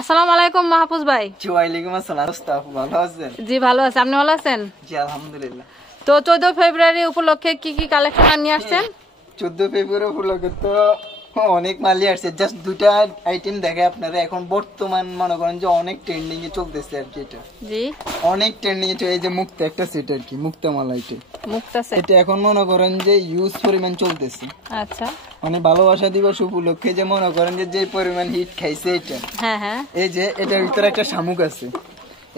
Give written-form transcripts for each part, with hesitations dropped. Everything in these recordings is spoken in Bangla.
আসসালামু আলাইকুম মাহফুজ ভাই। ওয়ালাইকুম আসসালাম। ভালো আছেন? জি ভালো আছি, আপনি ভালো আছেন? জি আলহামদুলিল্লাহ। তো 14 ফেব্রুয়ারি উপলক্ষে কি কি কালেকশন নিয়ে আসছেন? 14 ফেব্রুয়ারি উপলক্ষে তো অনেক মালই আসছে, জাস্ট দুটা আইটেম দেখে আপনারা। এখন বর্তমান মনে করেন যে অনেক ট্রেন্ডিং এ চলতেছে আর কি, এটা জি অনেক ট্রেন্ডিং এ চলে। এই যে মুক্তা একটা সেট আর কি, মুক্তা মালা মুক্তা সেট, এটা এখন মনে করেন যে ইউজ পরিমাণ চলতেছে। আচ্ছা, মানে ভালোবাসা দিবস উপলক্ষে যে মনে করেন যে পরিমাণ হিট খাইছে এটা। হ্যাঁ হ্যাঁ, এই যে এটার ভিতরে একটা শামুক আছে,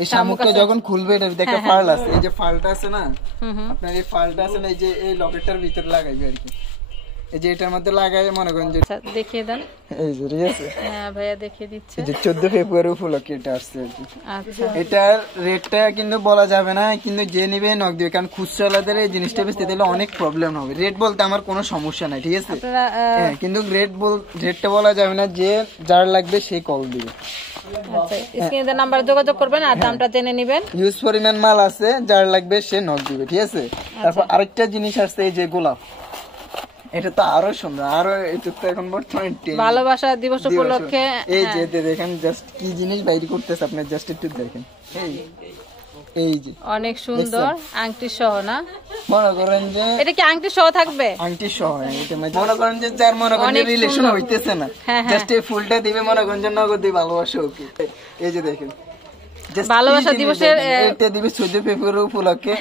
এই শামুকটা যখন খুলবে এটার ভিতরে একটা ফাল আছে। এই যে ফালটা আছে না, আপনার এই ফালটা আছে না, এই যে এই লকেটটার ভিতরে লাগাইবে আর কি। এই যে এটার মধ্যে লাগাই মনে করেন যে দেখিয়ে দেন। এই যে ঠিক আছে, হ্যাঁ ভাইয়া দেখিয়ে দিচ্ছে। যে 14 ফেব্রুয়ারি উপলক্ষে এটা আসছে আর কি। আচ্ছা, এটার রেটটা কিন্তু বলা যাবে না, কিন্তু যে নিবে নক দিবে, কারণ খুচরালাদের এই জিনিসটা বেচতে দিলে অনেক প্রবলেম হবে। রেট বলতে আমার কোনো সমস্যা নাই, ঠিক আছে, হ্যাঁ, কিন্তু রেটটা বলা যাবে না। যে যার লাগবে সেই কল দিবে। আচ্ছা, স্ক্রিনে নাম্বার যোগাযোগ করবেন আর দামটা জেনে নেবেন। ইউজ পরিমাণ মাল আছে, যার লাগবে সে নক দিবে, ঠিক আছে। তারপর আরেকটা জিনিস আসছে, এই যে গোলাপ, এটা তো আরো সুন্দর, আরো এটা তো এখন বর্তমানে ভালোবাসা দিবস উপলক্ষে। এই যে দেখেন জাস্ট কি জিনিস বাইরে করতেছে, আপনি জাস্ট একটু দেখেন। এই যে অনেক সুন্দর আংটি সহ না, মনে করেন যে এটা কি আংটি সহ থাকবে? আংটি সহ, এটা মনে করেন যে যার মনে করেন রিলেশন হইতেছে না, জাস্ট এই ফুলটা দিবে, মনে করেন যে নগদ দিয়ে ভালোবাসা। ওকে, এই যে দেখেন ভালোবাসা দিবসের এটা দিবে 14 ফেব্রুয়ারি উপলক্ষে।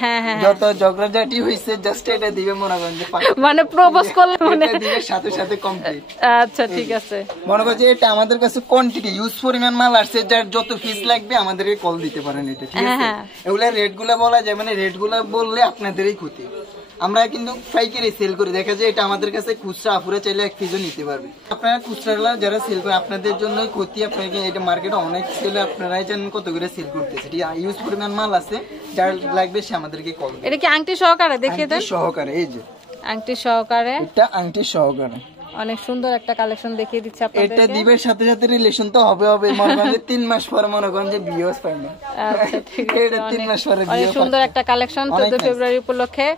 যত ঝগড়াঝাটি হইছে জাস্ট এটা দিবে, মনে করেন যে মানে প্রপোজ করলে মানে দিবে সাথে সাথে কমপ্লিট। আচ্ছা ঠিক আছে, মনে করেন যে এটা আমাদের কাছে কোয়ান্টিটি ইউজ পরিমাণ মাল আসছে, যার যত পিস লাগবে আমাদেরকে কল দিতে পারেন, এটা ঠিক আছে। এগুলা রেট গুলা বলা যায়, মানে রেট গুলা বললে আপনাদেরই ক্ষতি। আমরা কিন্তু পাইকারি সেল করি, দেখা যায় এটা আমাদের কাছে খুচরা আপুরা চাইলে এক পিসও নিতে পারবে। আপনারা খুচরা যারা সেল করে আপনাদের জন্য ক্ষতি। আপনাকে এটা মার্কেটে অনেক সেলে আপনারাই জানেন কত করে সেল করতেছে। ইউজ পরিমাণ মাল আছে, যার লাগবে সে আমাদেরকে কল। এটা কি আংটি সহকারে দেখিয়ে দেন? সহকারে, এই যে আংটি সহকারে, এটা আংটি সহকারে অনেক সুন্দর একটা কালেকশন দেখিয়ে দিচ্ছে আপনাদেরকে। এটা দিবের সাথে সাথে রিলেশন তো হবে মনে করেন যে 3 মাস পরে মনে করেন যে বিয়েও পাই না। আচ্ছা ঠিক আছে, এটা 3 মাস পরে অনেক সুন্দর একটা কালেকশন 14 ফেব্রুয়ারি উপলক্ষে।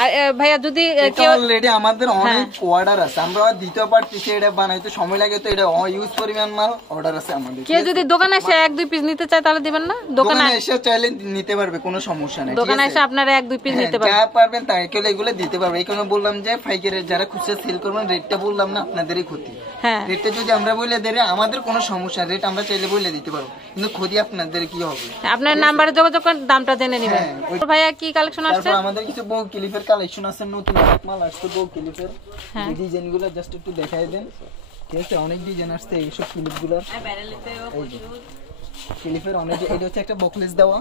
আর ভাইয়া যদি কেউ অলরেডি আমাদের অনেক অর্ডার আছে, আমরা দিতে পারতেছি, এটা বানাইতে সময় লাগে, তো এটা ইউজ পরিমাণ মাল অর্ডার আছে আমাদের। কেউ যদি দোকানে এসে 1-2 পিস নিতে চায় তাহলে দিবেন না? দোকানে এসে চাইলে নিতে পারবে, কোনো সমস্যা নাই। দোকানে এসে আপনারা 1-2 পিস নিতে পারবেন, যা পারবেন তাই কেলে এগুলো দিতে পারবে। এই কারণে বললাম যে পাইকারি যারা খুচরা সেল করবেন, রেটটা বললাম না, আপনাদেরই ক্ষতি। হ্যাঁ, রেটটা যদি আমরা বলে দেই আমাদের কোনো সমস্যা, রেট আমরা চাইলে বলে দিতে পারবো, কিন্তু ক্ষতি আপনাদের কি হবে। আপনার নাম্বারে যোগাযোগ করে দামটা জেনে নেবেন। ভাইয়া কি কালেকশন আসছে? তারপর আমাদের কিছু বউ ক্লিপের কালেকশন আছে, নতুন অনেক মাল আসছে বউ ক্লিপের। এই ডিজাইনগুলো জাস্ট একটু দেখাই দেন, ঠিক আছে। অনেক ডিজাইন আসছে এই সব ক্লিপগুলো, ক্লিপের অনেক। এটা হচ্ছে একটা বকলেস দেওয়া,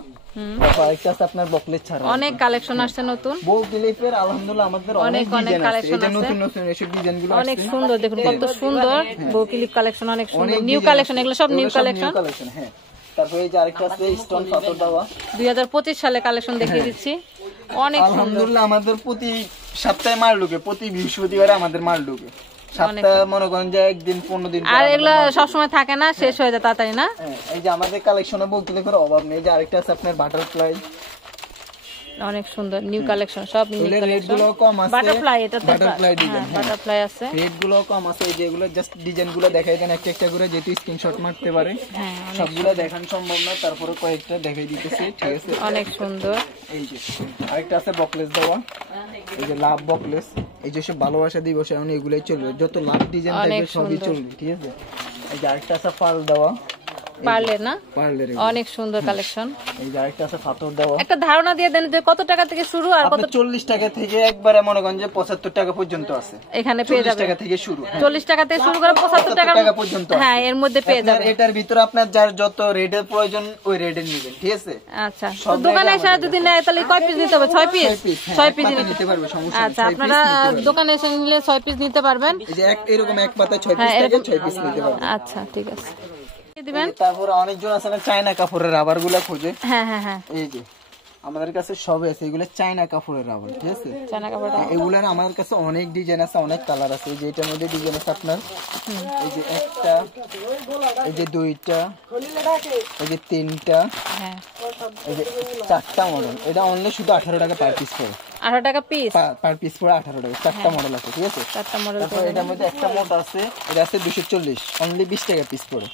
তারপর আরেকটা আছে আপনার বকলেস ছাড়া। অনেক কালেকশন আসছে নতুন বউ ক্লিপের, আলহামদুলিল্লাহ আমাদের অনেক কালেকশন আছে। নতুন নতুন এসব ডিজাইনগুলো অনেক সুন্দর, দেখুন কত সুন্দর বউ ক্লিপ কালেকশন, অনেক সুন্দর নিউ কালেকশন, এগুলো সব নিউ কালেকশন। হ্যাঁ, তারপর এই যে আরেকটা আছে স্টোন পাথর দেওয়া, 2025 সালে কালেকশন দেখিয়ে দিচ্ছি, অনেক সুন্দর। আলহামদুলিল্লাহ আমাদের প্রতি সপ্তাহে মাল ঢুকে, প্রতি বৃহস্পতিবারে আমাদের মাল ঢুকে। সপ্তাহে মনে করেন যে একদিন 15 দিন, আর এগুলো সবসময় থাকে না, শেষ হয়ে যায় তাড়াতাড়ি না। এই যে আমাদের কালেকশনে বলতে করে অভাব নেই। যে আরেকটা আছে আপনার বাটারফ্লাই, অনেক সুন্দর নিউ কালেকশন, সব নিউ কালেকশন। রেটগুলো কম আছে, বাটারফ্লাই, এটা তো বাটারফ্লাই ডিজাইন, বাটারফ্লাই আছে, রেটগুলো কম আছে। এই যেগুলো জাস্ট ডিজাইনগুলো দেখাই দেন একটা একটা করে, যেহেতু স্ক্রিনশট মারতে পারে। সবগুলো দেখান সম্ভব না, তারপরে কয়েকটা দেখাই দিতেছি, ঠিক আছে। অনেক সুন্দর। এই যে আরেকটা আছে বকলেস দেওয়া, এই যে লাভ বকলেস, এই যে সব ভালোবাসা দিবসে এখন এগুলাই চলবে, যত লাভ ডিজাইন থাকবে সবই চলবে, ঠিক আছে। এই যে আরেকটা আছে পার্ল দেওয়া, পার্লের না, অনেক সুন্দর কালেকশন। এই যে আরেকটা আছে পাথর দেওয়া। একটা ধারণা দিয়ে দেন যে কত টাকা থেকে শুরু আর কত? 40 টাকা থেকে একবারে মনে করেন যে 75 টাকা পর্যন্ত আছে এখানে পেয়ে যাবেন। 40 টাকা থেকে শুরু, 40 টাকা থেকে শুরু করে 75 টাকা পর্যন্ত, হ্যাঁ এর মধ্যে পেয়ে যাবেন। এটার ভিতরে আপনার যার যত রেটের প্রয়োজন ওই রেটের নেবেন, ঠিক আছে। আচ্ছা, দোকানে এসে যদি নেয় তাহলে কয় পিস নিতে হবে? 6 পিস, 6 পিস নিতে পারবে, সমস্যা নেই। আচ্ছা, আপনারা দোকানে এসে নিলে 6 পিস নিতে পারবেন। এই যে এরকম এক পাতায় 6 পিস থাকে, 6 পিস নিতে পারবেন। আচ্ছা ঠিক আছে, তারপর অনেকজন আছে না চায়না কাপড়ের রাবার গুলা খোঁজে, হ্যাঁ হ্যাঁ হ্যাঁ, এই যে আমাদের কাছে সব আছে, এগুলো চায়না কাপড়ের রাবার, ঠিক আছে। চায়না কাপড়, এগুলার আমাদের কাছে অনেক ডিজাইন আছে, অনেক কালার আছে। এই যে এটার মধ্যে ডিজাইন আছে আপনার, এই যে একটা, এই যে দুইটা, এই যে তিনটা, এই যে 4টা মডেল। এটা অনলি শুধু 18 টাকা পার পিস পড়ে, 18 টাকা পিস পার পিস পড়ে 18 টাকা। 4টা মডেল আছে, ঠিক আছে। 4টা মডেল। তারপর এটার মধ্যে একটা মোটা আছে, এটা আছে 240, অনলি 20 টাকা পিস পড়ে।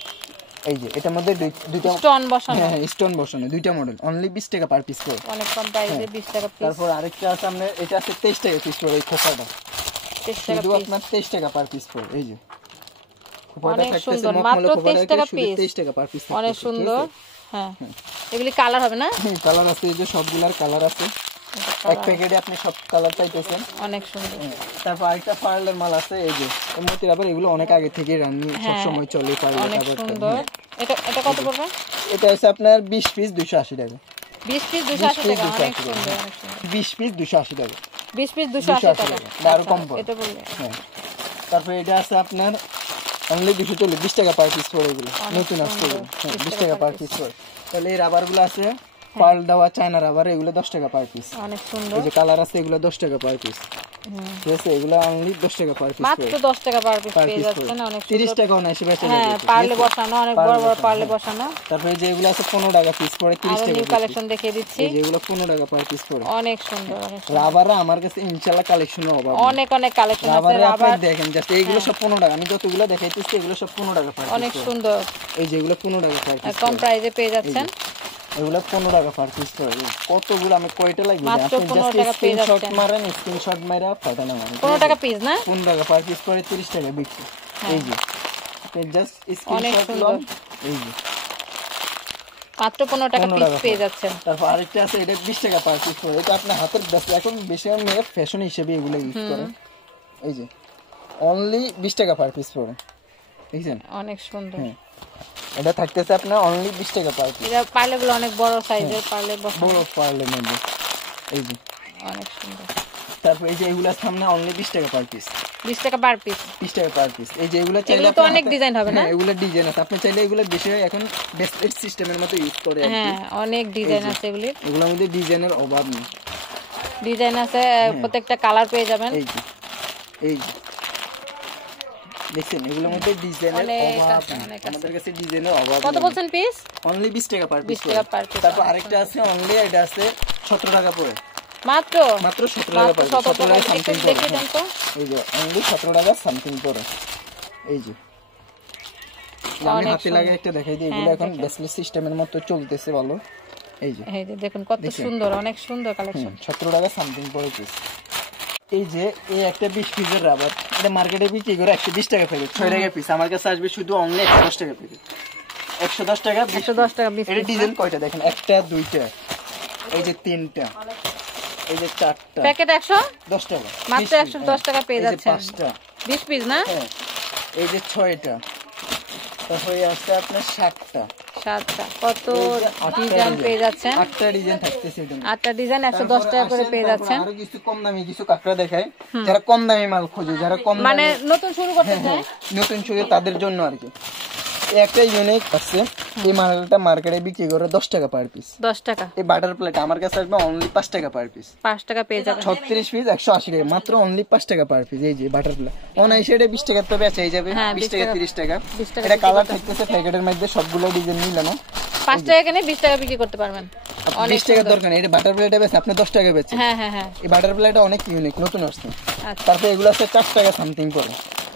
এই যে এটার মধ্যে দুইটা স্টোন বসানো, হ্যাঁ স্টোন বসানো, দুইটা মডেল, অনলি 20 টাকা পার পিস করে। অনেক কম প্রাইসে 20 টাকা পিস। তারপর আরেকটা আছে আপনার, এটা আছে 23 টাকা পিস করে, এই খোপাটা 23 টাকা শুধু পিস, আপনার 23 টাকা পার পিস করে। এই যে খোপাটা অনেক থাকতেছে সুন্দর, মকমলে মাত্র খোপাটা 23 টাকা শুধু পিস, 23 টাকা পার পিস, অনেক সুন্দর। হ্যাঁ এগুলি কালার হবে না? হ্যাঁ কালার আছে, এই যে সবগুলার কালার আছে, এক প্যাকেটে আপনি সব কালার পাইতেছেন, অনেক সুন্দর। তারপর আরেকটা পার্লের মাল আছে, এই যে মতির আবার এগুলো অনেক আগে থেকে রান্নি সব সময় চলে পার্লের অনেক আবার। সুন্দর। এটা এটা কত পড়বে? এটা আছে আপনার 20 পিস 280 টাকা, 20 পিস 280 টাকা, অনেক সুন্দর, অনেক সুন্দর। 20 পিস 280 টাকা, 20 পিস 280 টাকা, আরো কম পড়ে। এটা বললে হ্যাঁ তারপর এটা আছে আপনার অনলি 240, 20 টাকা পার পিস পড়ে, এগুলো নতুন আসছে, হ্যাঁ 20 টাকা পার পিস পড়ে। তাহলে এই রাবার গুলো আছে পার্ল দেওয়া চায়না রাবার, এগুলো 10 টাকা পার পিস, অনেক সুন্দর। এই যে কালার আছে এগুলো 10 টাকা পার পিস, ঠিক আছে, এগুলো অনলি 10 টাকা পার পিস, মাত্র 10 টাকা পার পিস পেয়ে যাচ্ছেন, অনেক 30 টাকা না এসে বেচে হ্যাঁ পার্লে বসানো, অনেক বড় বড় পার্লে বসানো। তারপরে যে এগুলো আছে 15 টাকা পিস পড়ে, 30 আর টাকা নিউ কালেকশন দেখিয়ে দিচ্ছি, এই যে এগুলো 15 টাকা পার পিস পড়ে, অনেক সুন্দর, অনেক সুন্দর। রাবার আমার কাছে ইনশাআল্লাহ কালেকশনের অভাব নেই, অনেক অনেক কালেকশন আছে রাবারে আপনি রাবার, দেখেন জাস্ট এইগুলো সব 15 টাকা, আমি যতগুলো দেখাইতেছি এগুলো সব 15 টাকা পার পিস, অনেক সুন্দর, এই যে এগুলো 15 টাকা পার পিস, কম প্রাইসে পেয়ে যাচ্ছেন, এগুলো 15 টাকা পার পিস করে। কতগুলো আমি কয়টা লাগবে, মাত্র আপনি 15 জাস্ট টাকা পেয়ে স্ক্রিনশট যাচ্ছেন। মারেন, স্ক্রিনশট মাইরা পাঠানো মানে 15 টাকা পিস না? 15 টাকা পার পিস করে 30 টাকা বিক্রি, এই যে আপনি জাস্ট স্ক্রিনশট সুন্দর। লন, এই যে মাত্র 15 টাকা 15 পিস টাকা পেয়ে যাচ্ছেন। তারপর আরেকটা আছে, এটা 20 টাকা পার পিস করে, এটা আপনার হাতের ব্যস্ত, এখন বেশি মেয়ে ফ্যাশন হিসেবে এগুলো ইউজ করে, এই যে অনলি 20 টাকা পার পিস করে, দেখছেন অনেক সুন্দর। হ্যাঁ এটা থাকতেছে আপনার অনলি 20 টাকা পার পিস, এটা পার্লে গুলো অনেক বড় সাইজের পার্লে বসানো, বড় পার্লের মধ্যে, এই যে অনেক সুন্দর। তারপর এই যে এগুলার সামনে অনলি 20 টাকা পার পিস, 20 টাকা পার পিস, 20 টাকা পার পিস, এই যে এগুলো চাইলে এগুলো তো অনেক ডিজাইন হবে না? এগুলো ডিজাইন আছে, আপনি চাইলে এগুলো বেশি এখন ব্রেসলেট সিস্টেমের মতো ইউজ করে আর কি, হ্যাঁ অনেক ডিজাইন আছে এগুলির, এগুলোর মধ্যে ডিজাইনের অভাব নেই, ডিজাইন আছে, প্রত্যেকটা কালার পেয়ে যাবেন। এই যে এই যে দেখছেন এগুলোর মধ্যে ডিজাইনের অনেক অভাব আছে, নেই, অনেক আছে। আমাদের কাছে ডিজাইনের অভাব কত নেই, বলছেন পিস? অনলি 20 টাকা পার পিস 20 টাকা per piece, তারপর আরেকটা আছে অনলি, এটা আছে 17 টাকা পড়ে, মাত্র মাত্র 17 টাকা পড়ে, 17 টাকা একটু সামথিং দেখে দেন তো। এই যে অনলি 17 টাকা সামথিং পড়ে, এই যে আমি হাতে লাগে একটা দেখাই দিই, এগুলো এখন ব্রেসলেট সিস্টেমের মতো চলতেছে ভালো, এই যে এই যে দেখুন কত সুন্দর, অনেক সুন্দর কালেকশন। 17 টাকা সামথিং পড়ে পিস। এই যে এই একটা 20 পিসের রাবার, এটা মার্কেটে বিক্রি করে 120 টাকা প্যাকেট, 6 টাকা পিস, আমার কাছে আসবে শুধু অনলি 110 টাকা প্যাকেট, 110 টাকা 110 টাকা 20 এটা ডিজাইন কয়টা দেখেন, একটা দুইটা, এই যে তিনটা, এই যে চারটা, প্যাকেট 110 টাকা, মাত্র 110 টাকা পেয়ে যাচ্ছেন, পাঁচটা, 20 পিস না? হ্যাঁ এই যে 6টা, তারপরে আসছে আপনার 7টা, 7টা, কত ডিজাইন পেয়ে যাচ্ছেন, 8টা ডিজাইন থাকতেছে এটা, 8টা ডিজাইন 110 টাকা করে পেয়ে যাচ্ছেন। আরো কিছু কম দামি কিছু কাপড় দেখাই, যারা কম দামি মাল খোঁজে, যারা কম মানে নতুন শুরু করতে চায়, নতুন শুরু তাদের জন্য আর কি, এই একটা ইউনিক আছে, এই মালটা মার্কেটে বিক্রি করে 10 টাকা পার পিস, 10 টাকা, এই বাটার প্লেট আমার কাছে আসবে অনলি 5 টাকা পার পিস, 5 টাকা পেয়ে যাবেন, 36 পিস 180 টাকা, মাত্র অনলি 5 টাকা পার পিস, এই যে বাটার প্লেট অনাই সাইডে 20 টাকা তো বেচাই যাবে, 20 টাকা 30 টাকা, 20 টাকা এটা কালার থাকতেছে প্যাকেটের মধ্যে সবগুলো ডিজাইন মিলানো, 5 টাকা এখানে 20 টাকা বিক্রি করতে পারবেন, 20 টাকা দরকার নেই, এটা বাটার প্লেটে বেচে আপনি 10 টাকা বেচে, হ্যাঁ হ্যাঁ হ্যাঁ, এই বাটার প্লেটটা অনেক ইউনিক নতুন আসছে, আচ্ছা তারপর এগুলো আছে 4 টাকা সামথিং পড়ে,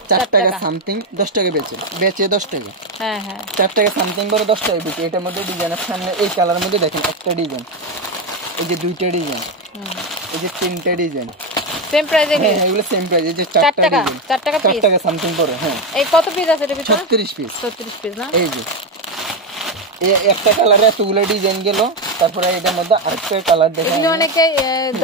4 টাকা সামথিং 10 টাকা বেচে 10 টাকা, হ্যাঁ হ্যাঁ 4 টাকা সামথিং করে 10 টাকা বিক্রি, এটার মধ্যে ডিজাইনের সামনে এই কালারের মধ্যে দেখেন একটা ডিজাইন, এই যে দুইটা ডিজাইন, এই যে তিনটা ডিজাইন, সেম প্রাইসে, হ্যাঁ এগুলো সেম প্রাইস, এই যে 4 4টা টাকা, ডিজাইন 4 টাকা 4 পিস, টাকা সামথিং পড়ে, হ্যাঁ এই কত পিস আছে এর ভিতরে? 36 পিস, 36 পিস না? এই যে এই একটা কালারে এতগুলো ডিজাইন গেল, তারপরে এটার মধ্যে আরেকটা কালার দেখেন, এগুলো অনেকে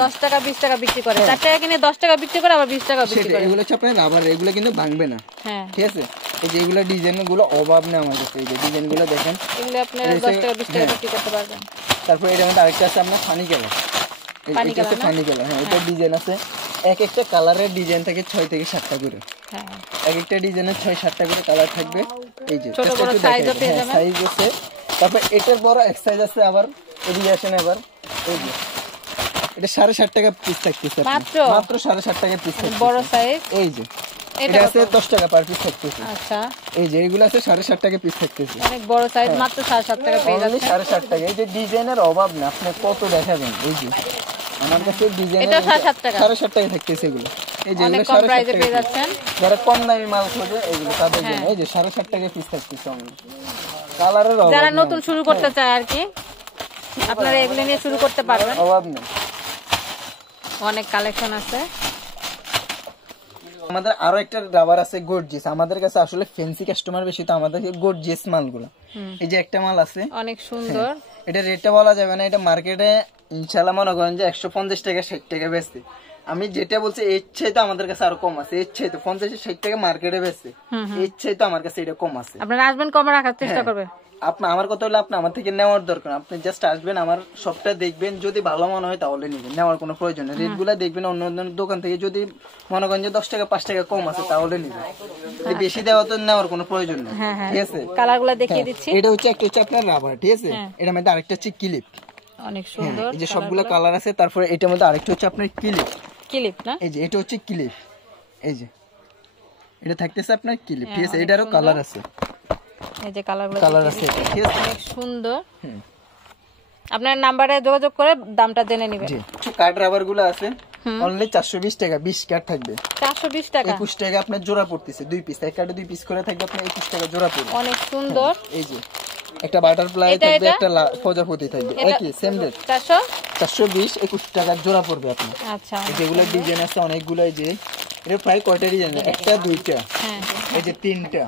10 টাকা 20 টাকা বিক্রি করে, 4 টাকা কিনে 10 টাকা বিক্রি করে, আবার 20 টাকা বিক্রি সেটা করে, এগুলো হচ্ছে আপনার রাবার, এগুলো কিন্তু ভাঙবে না, হ্যাঁ ঠিক আছে, এই যে এগুলো ডিজাইন গুলো অভাব নেই আমার কাছে, এই যে ডিজাইন গুলো দেখেন, এগুলো আপনারা 10 টাকা 20 টাকা বিক্রি করতে পারবেন। তারপর এটার মধ্যে আরেকটা আছে আপনার ফানি কালার, ফানি এটা হচ্ছে কালার না? ফানি কালার, হ্যাঁ এটা ডিজাইন আছে, এক একটা কালারের ডিজাইন থাকে 6 থেকে 7টা করে, হ্যাঁ এক একটা ডিজাইনের 6-7টা করে কালার থাকবে, এই যে ছোট বড় সাইজও পেয়ে যাবেন, সাইজ আছে, তারপর এটার বড় এক সাইজ আছে, আবার এদিকে আসেন এবার, এই যে এটা 7.5 টাকা পিস থাকতেছে, মাত্র 7.5 টাকা পিস থাকতেছে, বড় সাইজ, এই যে এটা এটা আছে 10 টাকা পার পিস থাকতেছে, আচ্ছা এই যে এগুলো আছে 7.5 টাকা পিস থাকতেছে, অনেক বড় সাইজ, মাত্র 7.5 টাকা পেয়ে অনলি যাচ্ছেন, 7.5 টাকা, এই যে ডিজাইনের অভাব না, আপনি কত দেখাবেন, এই যে আমার কাছে ডিজাইন এটা 7.5 টাকা, 7.5 টাকা থাকতেছে এগুলো, এই যে অনেক এগুলো কম 7.5 প্রাইসে টাকা পেয়ে যাচ্ছেন, যারা কম দামি মাল খোঁজে এগুলো তাদের জন্য, এই যে 7.5 টাকা পিস থাকতেছে অনলি। কালারের যারা নতুন শুরু করতে চায় আর কি, আপনারা এগুলো নিয়ে শুরু করতে পারবেন, অভাব নেই। অনেক কালেকশন আছে। আমাদের আরো একটা রাবার আছে গর্জিয়াস, আমাদের কাছে আসলে ফ্যান্সি কাস্টমার বেশি, তো আমাদের গর্জিয়াস মালগুলো, এই যে একটা মাল আছে অনেক সুন্দর, এটা রেটটা বলা যাবে না, এটা মার্কেটে ইনশাআল্লাহ মনে করেন যে 150 টাকা 60 টাকা বেচছে। আমি যেটা বলছি এর চাইতে আমাদের কাছে আরো কম আছে, এর চাইতে 50-60 টাকা মার্কেটে বেচছে, এর চাইতে আমার কাছে এটা কম আছে। আপনারা আসবেন, কমে রাখার চেষ্টা করবেন। আপনি আমার কথা হলো আপনি আমার থেকে নেওয়ার দরকার, আপনি জাস্ট আসবেন, আমার সবটা দেখবেন, যদি ভালো মনে হয় তাহলে নেবেন, নেওয়ার কোনো প্রয়োজন নেই। রেট গুলা দেখবেন অন্য অন্য দোকান থেকে, যদি মনে করেন যে 10 টাকা 5 টাকা কম আছে তাহলে নেবেন, বেশি দেওয়া তো নেওয়ার কোনো প্রয়োজন নেই। ঠিক আছে, কালার গুলা দেখিয়ে দিচ্ছি। এটা হচ্ছে একটা হচ্ছে আপনার রাবার, ঠিক আছে, এটার মধ্যে আরেকটা হচ্ছে ক্লিপ, অনেক সুন্দর, এই যে সবগুলো কালার আছে। তারপরে এটার মধ্যে আরেকটা হচ্ছে আপনার ক্লিপ, ক্লিপ না, এই যে এটা হচ্ছে ক্লিপ, এই যে এটা থাকতেছে আপনার ক্লিপ, ঠিক আছে, এটারও কালার আছে, এই যে কালারগুলো কালার আছে, ঠিক আছে, অনেক সুন্দর। আপনার নাম্বারে যোগাযোগ করে দামটা জেনে নেবেন। জি, কার্ড রাবার গুলো আছে অনলি 420 টাকা, 20 কার্ড থাকবে 420 টাকা, 21 টাকা আপনার জোড়া পড়তেছে, 2 পিস, এক কার্ডে 2 পিস করে থাকবে, আপনার 21 টাকা জোড়া পড়বে। অনেক সুন্দর, এই যে একটা বাটারফ্লাই থাকবে, একটা প্রজাপতি থাকবে, একই সেম রেট 420, 21 টাকা জোড়া পড়বে আপনার। আচ্ছা, যেগুলো ডিজাইন আছে অনেকগুলো, এই যে এটা প্রায় কয়টা ডিজাইন, একটা দুইটা, এই যে তিনটা,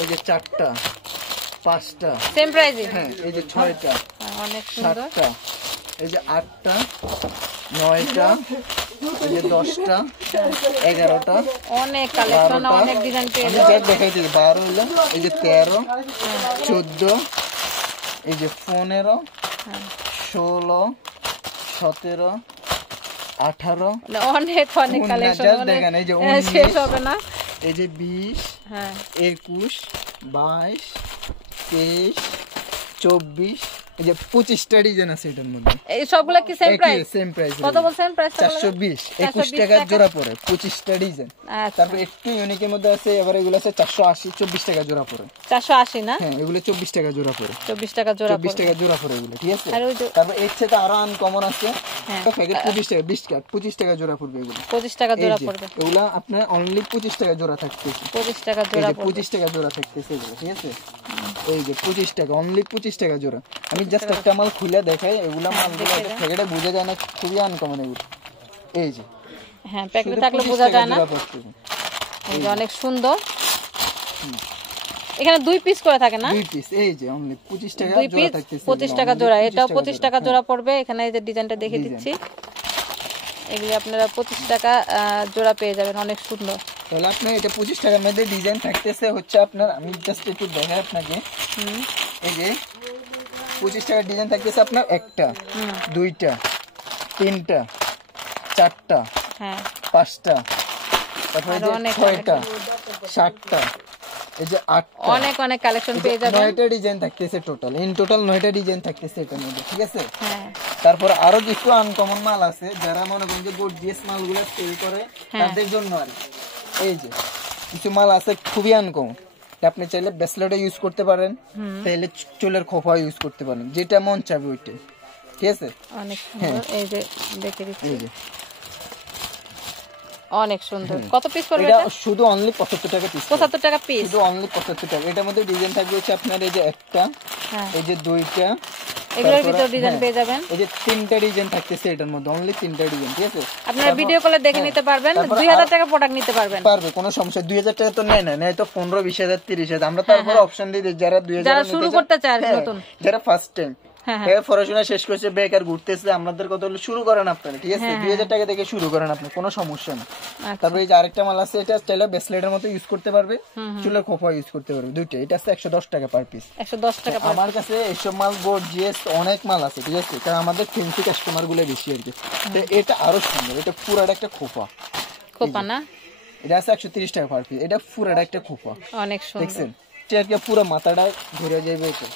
এই যে চারটা, পাঁচটা, সেম প্রাইসে, হ্যাঁ এই যে ছয়টা, অনেক সুন্দর, সাতটা, এই যে আটটা, নয়টা, এই যে 10টা, 11টা, অনেক কালেকশন, অনেক ডিজাইন পেয়ে আমি যা দেখাইছি 12 হলো, এই যে 13, 14, এই যে 15, 16, 17, 18, অনেক অনেক কালেকশন, দেখেন এই যে শেষ হবে না, এই যে 20, 21, 22, 23, 24, এই যে 25টা ডিজাইন আছে এটার মধ্যে। এই সবগুলা কি সেম প্রাইস? Same price. কত বলছেন প্রাইস? 420, 21 টাকা জোড়া পড়ে, 25টা ডিজাইন। তারপর একটু ইউনিকের মধ্যে আছে, এবার এগুলো আছে 480, 24 টাকা জোড়া পড়ে। 480 না? হ্যাঁ, এগুলো 24 টাকা জোড়া পড়ে। 24 টাকা জোড়া পড়ে। 24 টাকা জোড়া পড়ে এগুলো, ঠিক আছে? আর ওই যে তারপর এর চেয়ে আরো আনকমন আছে, এটা প্যাকেট 25 টাকা, 20 কাট 25 টাকা জোড়া পড়বে এগুলো। 25 টাকা জোড়া পড়বে। এগুলো আপনার অনলি 25 টাকা জোড়া থাকতেছে। 25 টাকা জোড়া পড়বে। 25 টাকা জোড়া থাকতেছে এগুলো, ঠিক আছে? এই যে 25 টাকা, অনলি 25 টাকা জোড়া। আমি জাস্ট একটা মাল খুলে দেখাই, এগুলা মালগুলো প্যাকেটে বোঝা যায় না, খুবই আনকমন এগুলো। এই যে হ্যাঁ, প্যাকেটে থাকলে বোঝা যায় না। এই যে অনেক সুন্দর। এখানে 2 পিস করে থাকে না? 2 পিস, এই যে অনলি 25 টাকা জোড়া থাকতেছে। 25 টাকা জোড়া, এটাও 25 টাকা জোড়া পড়বে। এখানে এই যে ডিজাইনটা দেখে দিচ্ছি, এগুলি আপনারা 25 টাকা জোড়া পেয়ে যাবেন, অনেক সুন্দর। তাহলে আপনার এটা 25 টাকার মধ্যে ডিজাইন থাকতেছে হচ্ছে আপনার, আমি জাস্ট একটু দেখাই আপনাকে। এই যে 25 টাকার ডিজাইন থাকতেছে আপনার একটা, দুইটা, তিনটা, চারটা, হ্যাঁ, পাঁচটা, তারপরে যে ছয়টা, সাতটা, এই যে আটটা, অনেক অনেক কালেকশন পেয়ে যাবেন। 9টা ডিজাইন থাকতেছে টোটাল, ইন টোটাল 9টা ডিজাইন থাকতেছে এটার মধ্যে, ঠিক আছে? হ্যাঁ, তারপর আরো কিছু আনকমন মাল আছে, যারা মনে করেন যে গর্জিয়াস মালগুলো সেল করে তাদের জন্য আর এই যে কিছু মাল আছে খুবই আনকমন। আপনি চাইলে ব্রেসলেটও ইউজ করতে পারেন, চাইলে চুলের খোপা ইউজ করতে পারেন, যেটা মন চাবে ওইটাই, ঠিক আছে? অনেক সুন্দর। এই যে দেখে দিচ্ছি, অনেক সুন্দর। কত পিস পড়বে এটা? শুধু অনলি 75 টাকা পিস। 75 টাকা পিস, শুধু অনলি 75 টাকা। এটার মধ্যে ডিজাইন থাকবে হচ্ছে আপনার এই যে একটা, এই যে দুইটা, এগুলোর ভিতর ডিজাইন পেয়ে যাবেন। এই যে 3টা ডিজাইন থাকতেছে এটার মধ্যে, অনলি 3টা ডিজাইন, ঠিক আছে? আপনারা ভিডিও কলে দেখে নিতে পারবেন, 2000 টাকা প্রোডাক্ট নিতে পারবেন। পারবে, কোনো সমস্যা। 2000 টাকা তো নেয় না, নেয় তো 15, 20,000, 30,000। আমরা তারপর অপশন দিই যারা 2000, যারা শুরু করতে চায় নতুন, যারা ফার্স্ট টাইম পড়াশোনা শেষ করছে, বেকার ঘুরতেছে, আমাদের কথা হলো শুরু করেন আপনারা, ঠিক আছে? 2000 টাকা থেকে শুরু করেন আপনি, কোনো সমস্যা না। তারপরে এই যে আরেকটা মাল আছে, এটা চাইলে ব্রেসলেটের মতো ইউজ করতে পারবে, চুলের খোপা ইউজ করতে পারবে, দুইটা। এটা আছে 110 টাকা পার পিস। 110 টাকা। আমার কাছে এইসব মাল গর্জিয়াস অনেক মাল আছে, ঠিক আছে? কারণ আমাদের ফ্যান্সি কাস্টমার গুলো বেশি আর কি। এটা আরো সুন্দর, এটা পুরাটা একটা খোপা, খোপা না? এটা আছে 130 টাকা পার পিস। এটা পুরাটা একটা খোপা, অনেক সুন্দর। দেখছেন? পুরো মাথাটা ঘুরে যাবে এটা।